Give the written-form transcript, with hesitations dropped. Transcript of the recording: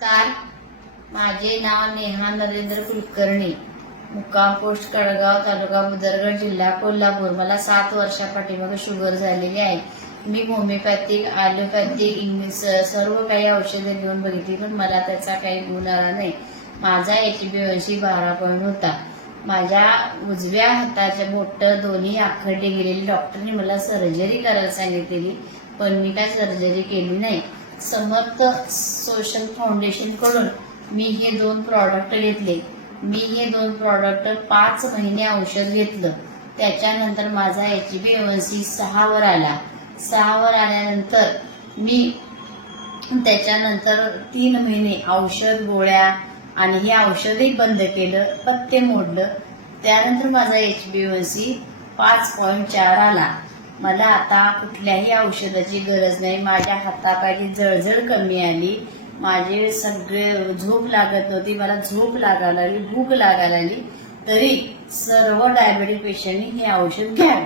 नमस्कार, माझे नाव नेहा नरेंद्र कुलकर्णी, मुक्काम पोस्ट कळगाव, तालुका बुदरगड, जिल्हा कोल्हापूर. मला 7 वर्षापाठीमागे शुगर झालेली आहे. मी होमिओपॅथिक, ॲलोपॅथिक, इंग्लिश सर्व काही औषधे घेऊन बघितली, पण मला त्याचा काही गुण आला नाही. माझा HbA1c 12 पॉईंट होता. माझ्या उजव्या हाताच्या बोट दोन्ही आखडले गेलेली. डॉक्टरने मला सर्जरी करायला सांगितलेली, पण मी काय सर्जरी केली नाही. समर्थ सोशल फाउंडेशन कडून मी हे 2 प्रॉडक्ट घेतले. मी हे 2 प्रॉडक्ट 5 महिने औषध घेतलं. त्याच्यानंतर माझा HbA1c 6 वर आला. 6 वर आल्यानंतर मी त्याच्यानंतर 3 महिने औषध गोळ्या आणि हे औषधही बंद केलं, पथ्य मोडलं. त्यानंतर माझा HbA1c 5.4 आला. मला आता कुठल्याही औषधाची गरज नाही. माझ्या हातापायची जळजळ कमी आली. माझे सगळे झोप लागत नव्हती, मला झोप लागायला लागली, भूक लागायला लागली. तरी सर्व डायबेटिक पेशंटनी हे औषध घ्यावे.